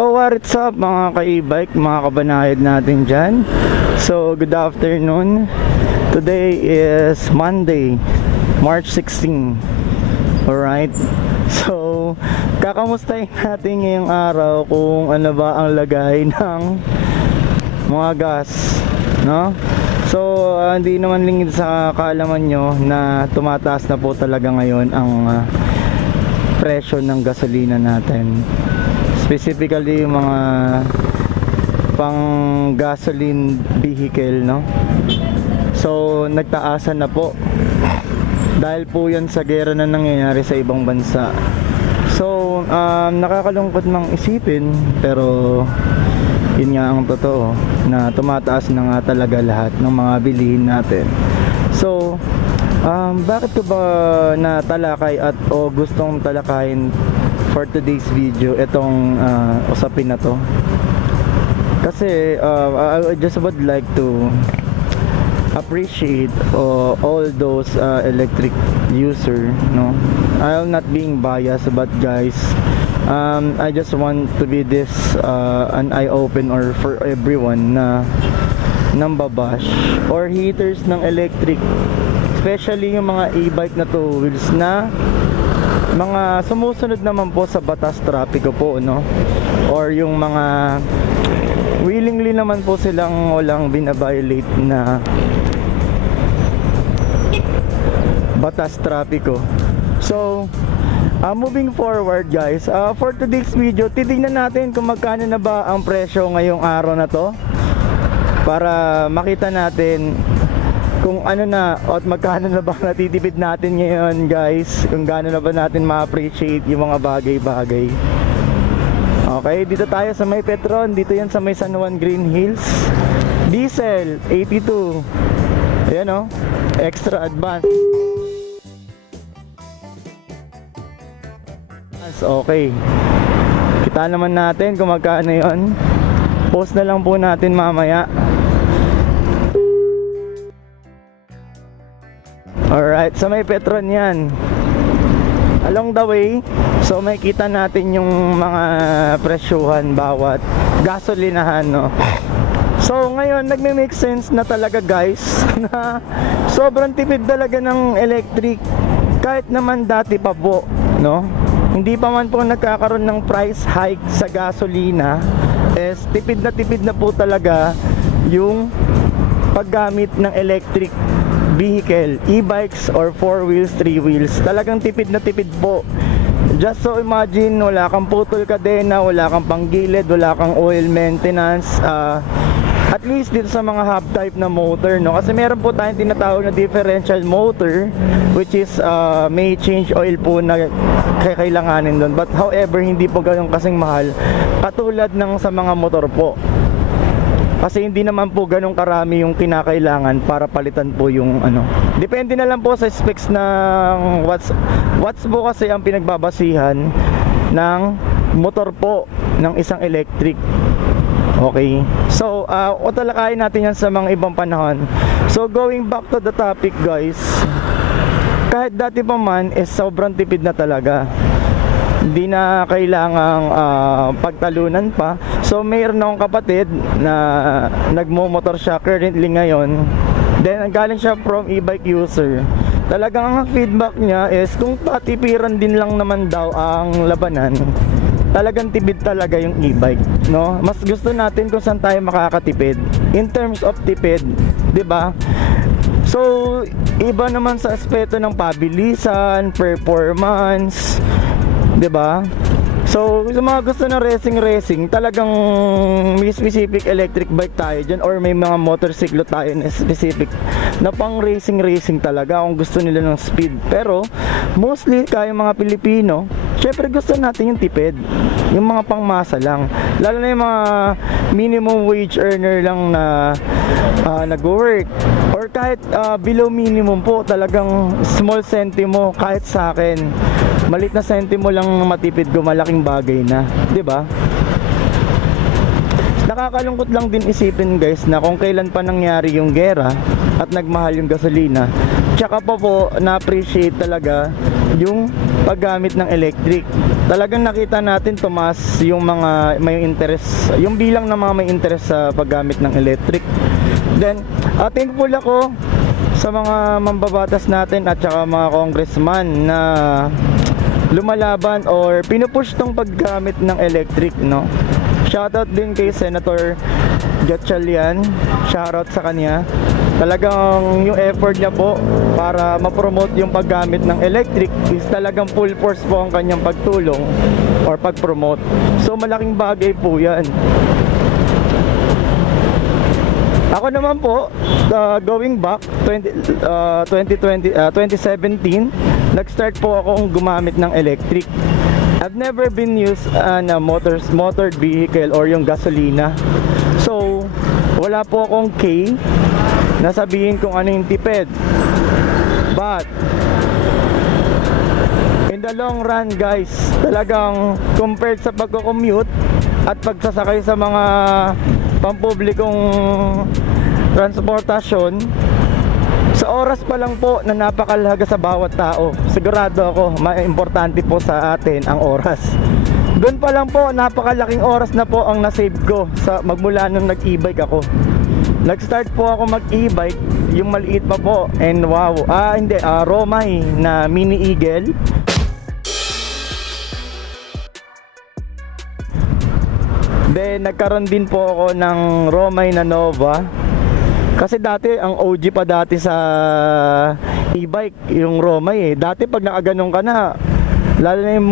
So what's up mga ka-e-bike, mga kabanayad natin dyan. So good afternoon. Today is Monday, March 16. Alright. So kakamustahin natin ngayong araw kung ano ba ang lagay ng mga gas, no? So hindi naman lingid sa kaalaman nyo na tumataas na po talaga ngayon ang presyo ng gasolina natin. Specifically yung mga pang gasoline vehicle, no? So nagtaasan na po dahil po yan sa gera na nangyayari sa ibang bansa. So nakakalungkot mang isipin, pero yun nga ang totoo, na tumataas na nga talaga lahat ng mga bilihin natin. So bakit ko ba natalakay at o gustong talakayin for today's video itong usapin na to? Kasi I just would like to appreciate all those electric user, no? I'm not being biased, but guys, I just want to be this an eye open or for everyone na nambabash or haters ng electric, especially yung mga e-bike na two wheels na mga sumusunod naman po sa batas trapiko po, no? Or yung mga willingly naman po silang walang binabiolate na batas trapiko. So moving forward guys, for today's video, titignan natin kung magkano na ba ang presyo ngayong araw na to, para makita natin kung ano na at magkano na ba natitipid natin ngayon guys, kung gaano na ba natin ma-appreciate yung mga bagay-bagay. Okay, dito tayo sa may Petron, dito yan sa may San Juan Green Hills. Diesel 82. Ayan o, extra advance. Okay, kita naman natin kung magkano yun. Post na lang po natin mamaya. Alright, sa may Petron yan, along the way. So may kita natin yung mga presyuhan bawat gasolinahan, no? So ngayon nagme-make sense na talaga guys na sobrang tipid talaga ng electric. Kahit naman dati pa po, no? Hindi pa man po nagkakaroon ng price hike sa gasolina, is tipid na po talaga yung paggamit ng electric vehicle, e-bikes or 4 wheels, 3 wheels. Talagang tipid na tipid po. Just so imagine, wala kang putol kadena, wala kang panggilid, wala kang oil maintenance, at least dito sa mga hub type na motor, no? Kasi meron po tayong tinatawag na differential motor, which is may change oil po na kailanganin doon. But however, hindi po ganun kasing mahal katulad ng sa mga motor po. Kasi hindi naman po ganun karami yung kinakailangan para palitan po yung ano. Depende na lang po sa specs ng watts po kasi ang pinagbabasihan ng motor po ng isang electric. Okay. So, utalakayin natin yan sa mga ibang panahon. So, going back to the topic guys, kahit dati pa man, sobrang tipid na talaga. Hindi na kailangang pagtalunan pa. So, mayroon akong kapatid na nagmo-motor siya currently ngayon. Then, galing siya from e-bike user. Talagang ang feedback niya is kung patipiran din lang naman daw ang labanan, talagang tipid talaga yung e-bike, no? Mas gusto natin kung saan tayo makakatipid in terms of tipid, 'di ba? So, iba naman sa aspeto ng pabilisan, performance, 'di ba? So, sa mga gusto ng racing, talagang may specific electric bike tayo dyan, or may mga motorsiklo tayo na specific na pang racing talaga kung gusto nila ng speed. Pero mostly kayong mga Pilipino, syempre gusto natin yung tipid, yung mga pangmasa lang, lalo na yung mga minimum wage earner lang na nag-work, or kahit below minimum po, talagang small centimo. Kahit sa akin, malit na sentimo lang matipid ko, malaking bagay na, 'di ba? Nakakalungkot lang din isipin guys na kung kailan pa nangyari yung gera at nagmahal yung gasolina, tsaka pa po na-appreciate talaga yung paggamit ng electric. talagang nakita natin tumaas yung mga may interest, yung bilang ng mga may interest sa paggamit ng electric. Then thankful ako sa mga mambabatas natin at saka mga congressman na lumalaban or pinupush tong paggamit ng electric, no? Shoutout din kay Senator Gatchalian, shoutout sa kanya. Talagang yung effort niya po para ma-promote yung paggamit ng electric is talagang full force po ang kanyang pagtulong or pag-promote. So malaking bagay po yan. Ako naman po, going back 2017, nag-start po akong gumamit ng electric. I've never been used on a motored vehicle or yung gasolina. So, wala po akong K na sabihin kung ano yung tipid. But in the long run guys, talagang compared sa pagko-commute at pagsasakay sa mga pampublikong transportasyon, sa oras pa lang po na napakalaga sa bawat tao. Sigurado ako, importante po sa atin ang oras. Doon pa lang po, napakalaking oras na po ang nasave ko sa magmula nung nag-e-bike ako. Nag-start po ako mag-e-bike, yung maliit pa po, and wow, Romay na Mini Eagle. Then nagkaroon din po ako ng Romay na Nova. Kasi dati, ang OG pa dati sa e-bike, yung Romay eh. Dati pag nakaganon ka na, lalo na yung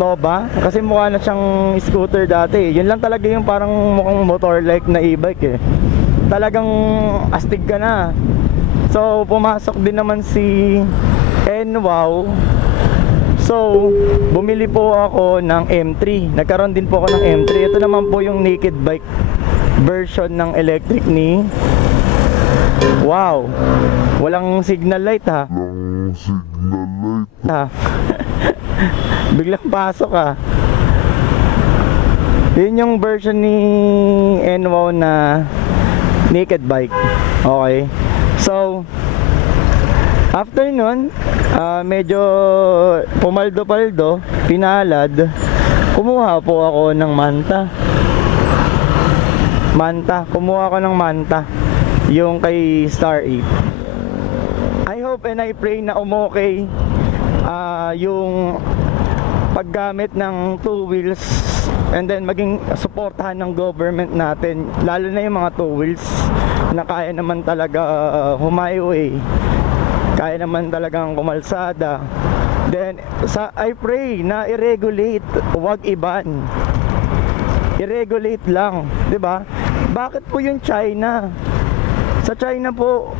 Nova, kasi mukha na siyang scooter dati. Yun lang talaga yung parang mukhang motor-like na e-bike eh. Talagang astig ka na. So pumasok din naman si NWOW. So bumili po ako ng M3. Nagkaroon din po ako ng M3. Ito naman po yung naked bike version ng electric ni wow. Walang signal light ha. Biglang pasok ha. Yun yung version ni NWOW na naked bike. Okay. So after nun, medyo pumaldo-paldo, pinalad, kumuha po ako ng manta. Kumuha ako ng manta, yung kay Star 8. I hope and I pray na umokay yung paggamit ng two wheels, and then maging suportahan ng government natin, lalo na yung mga two wheels na kaya naman talaga humighway, kaya naman talagang kumalsada. Then I pray na i-regulate, wag iban, i-regulate lang, 'di ba? Bakit po yung China? Sa China po,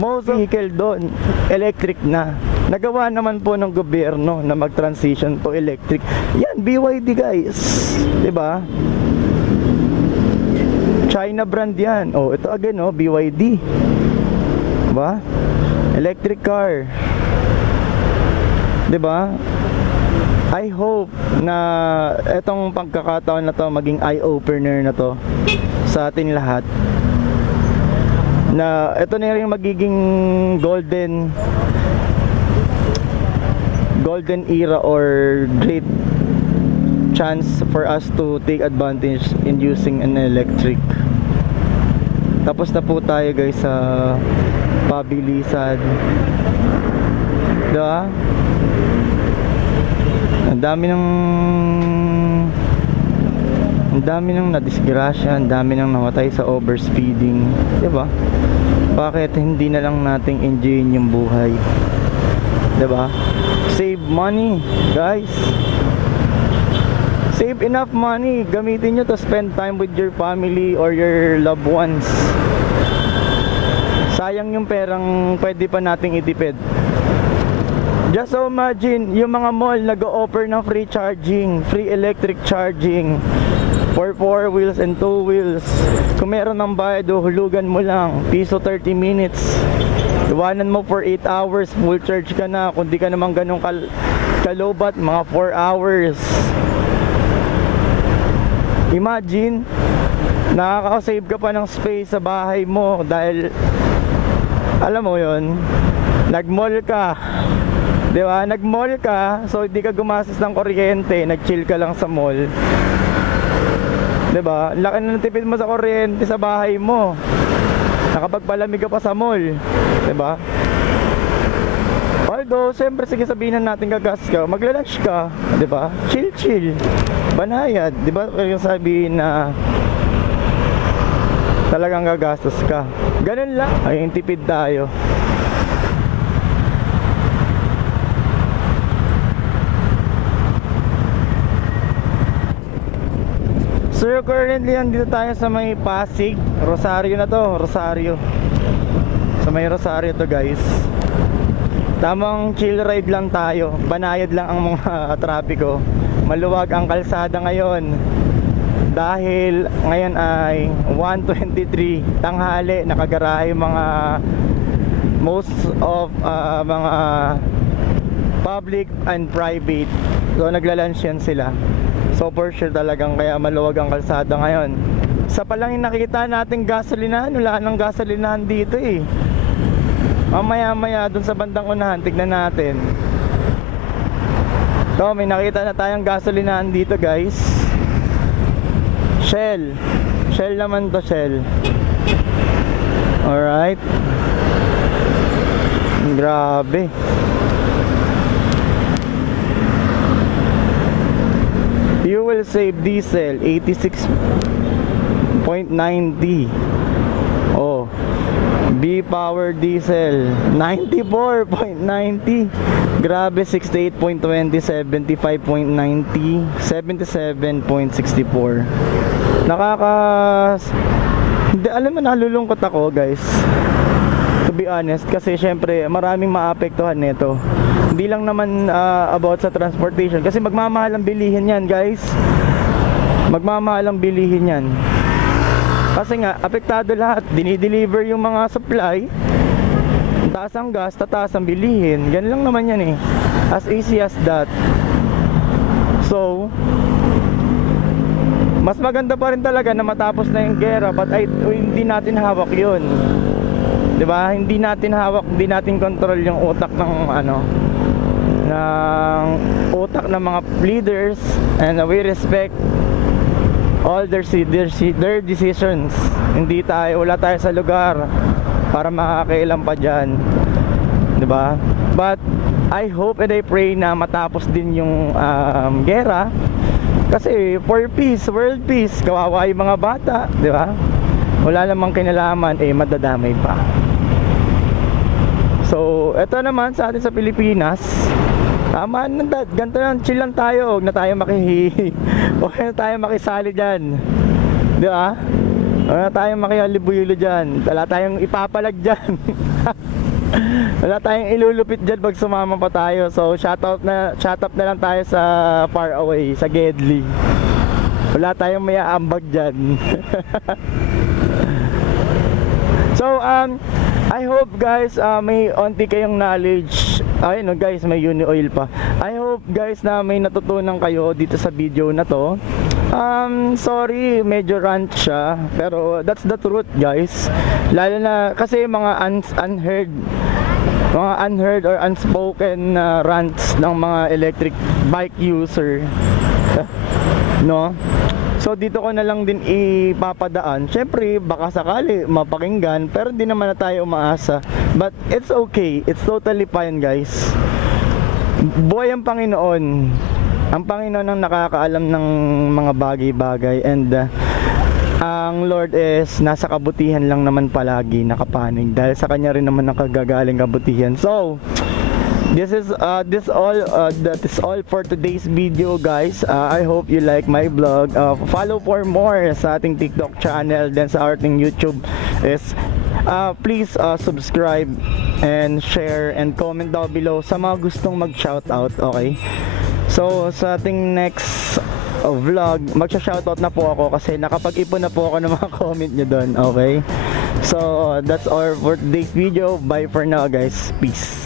most vehicle doon electric na. Nagawa naman po ng gobyerno na mag-transition to electric. Yan, BYD guys, 'di ba? China brand yan. Oh, ito again, oh, BYD. 'Di ba? Electric car. 'Di ba? I hope na etong pagkakataon na to maging eye-opener na to sa ating lahat. Na ito na yung magiging golden era or great chance for us to take advantage in using an electric. Tapos na po tayo guys sa pabilisan, diba? Ang dami ng nadisgrasya, ang dami ng namatay sa overspeeding, diba? Bakit hindi na lang nating enjoyin yung buhay, diba? Save money guys, save enough money, gamitin nyo to spend time with your family or your loved ones. Sayang yung perang pwede pa nating itipid. Just so imagine yung mga mall nag-o-offer ng free charging, free electric charging for 4 wheels and 2 wheels. Kung meron ng bayad, hulugan mo lang, piso 30 minutes. Iwanan mo for 8 hours, full charge ka na. Kung di ka naman ganun kalobat, mga 4 hours. Imagine, nakaka-save ka pa ng space sa bahay mo dahil, alam mo yon, nag-mall ka, Di ba? Nag-mall ka, so hindi ka gumastos ng kuryente, nag-chill ka lang sa mall. Di ba? Laki na ng tipid mo sa kuryente sa bahay mo. Nakapagpalamig ka pa sa mall. Di ba? Although, siyempre, sige sabihin na natin gagastos ka, magla-lunch ka. Di ba? Chill. Banayad. Di ba? Kaya sabihin na talagang gagastos ka. Ganun lang. Ay, tipid tayo. So currently andito tayo sa may Pasig, Rosario na to, Rosario. Sa may Rosario to guys. Tamang chill ride lang tayo. Banayad lang ang mga trapiko. Maluwag ang kalsada ngayon. Dahil ngayon ay 1:23 tanghali, nakagarahe mga most of mga public and private. So nagla-lunch yan sila. So for sure talagang kaya maluwag ang kalsada ngayon. Sa palang yung nakita nating gasolinahan, wala nang gasolinahan dito eh. Mamaya dun sa bandang unahan, tignan natin. So may nakita na tayong gasolinahan dito guys. Shell naman to, Shell. Alright. Grabe. Fuel save diesel 86.90. Oh. B power diesel 94.90. Grabe 68.20, 75.90, 77.64. Hindi, alam mo, nalulungkot ako guys, to be honest, kasi syempre maraming maapektuhan nito. Hindi lang naman about sa transportation, kasi magmamahal ang bilihin yan guys. Magmamahal ang bilihin yan. Kasi nga, apektado lahat. Dinideliver yung mga supply. Taas ang gas, tataas ang bilihin. Ganun lang naman yan eh. As easy as that. So, mas maganda pa rin talaga na matapos na yung gera, but hindi natin hawak yun. Diba? Hindi natin hawak, hindi natin control yung utak ng utak ng mga leaders, and we respect all their decisions. Wala tayo sa lugar para makakailan pa dyan, diba? But I hope and I pray na matapos din yung gera, kasi for peace, world peace. Kawawa yung mga bata, diba? Wala namang kinalaman, madadamay pa. So eto naman sa atin sa Pilipinas, tama na, ganito lang, chill lang tayo. Huwag na tayo huwag na tayo makisali dyan, di ba? Huwag na tayo makihalibuyo dyan. Wala tayong ipapalag dyan. Wala tayong ilulupit dyan pag sumama pa tayo. So shout up na lang tayo sa far away, sa Gedli. Wala tayong may aambag dyan. So I hope guys may onti kayong knowledge. Ayun no guys, may uni oil pa. I hope guys na may natutunan kayo dito sa video na to. Sorry, medyo rant siya, pero that's the truth guys. Lalo na kasi mga unheard or unspoken rants ng mga electric bike user. No? So dito ko na lang din ipapadaan. Syempre baka sakali mapakinggan, pero hindi naman na tayo umaasa. But it's okay, it's totally fine guys. Buhay ang Panginoon. Ang Panginoon ang nakakaalam ng mga bagay-bagay, and ang Lord is nasa kabutihan lang naman palagi nakapanig, dahil sa Kanya rin naman nakagagaling kabutihan. So that is all for today's video guys. I hope you like my vlog. Follow for more sa ating TikTok channel, then sa ating YouTube is please subscribe and share and comment down below sa mga gustong mag shoutout. Okay, so sa ating next vlog magsha-shoutout na po ako, kasi nakapag-ipon na po ako ng mga comment nyo doon. Okay, so that's all for today's video. Bye for now guys, peace.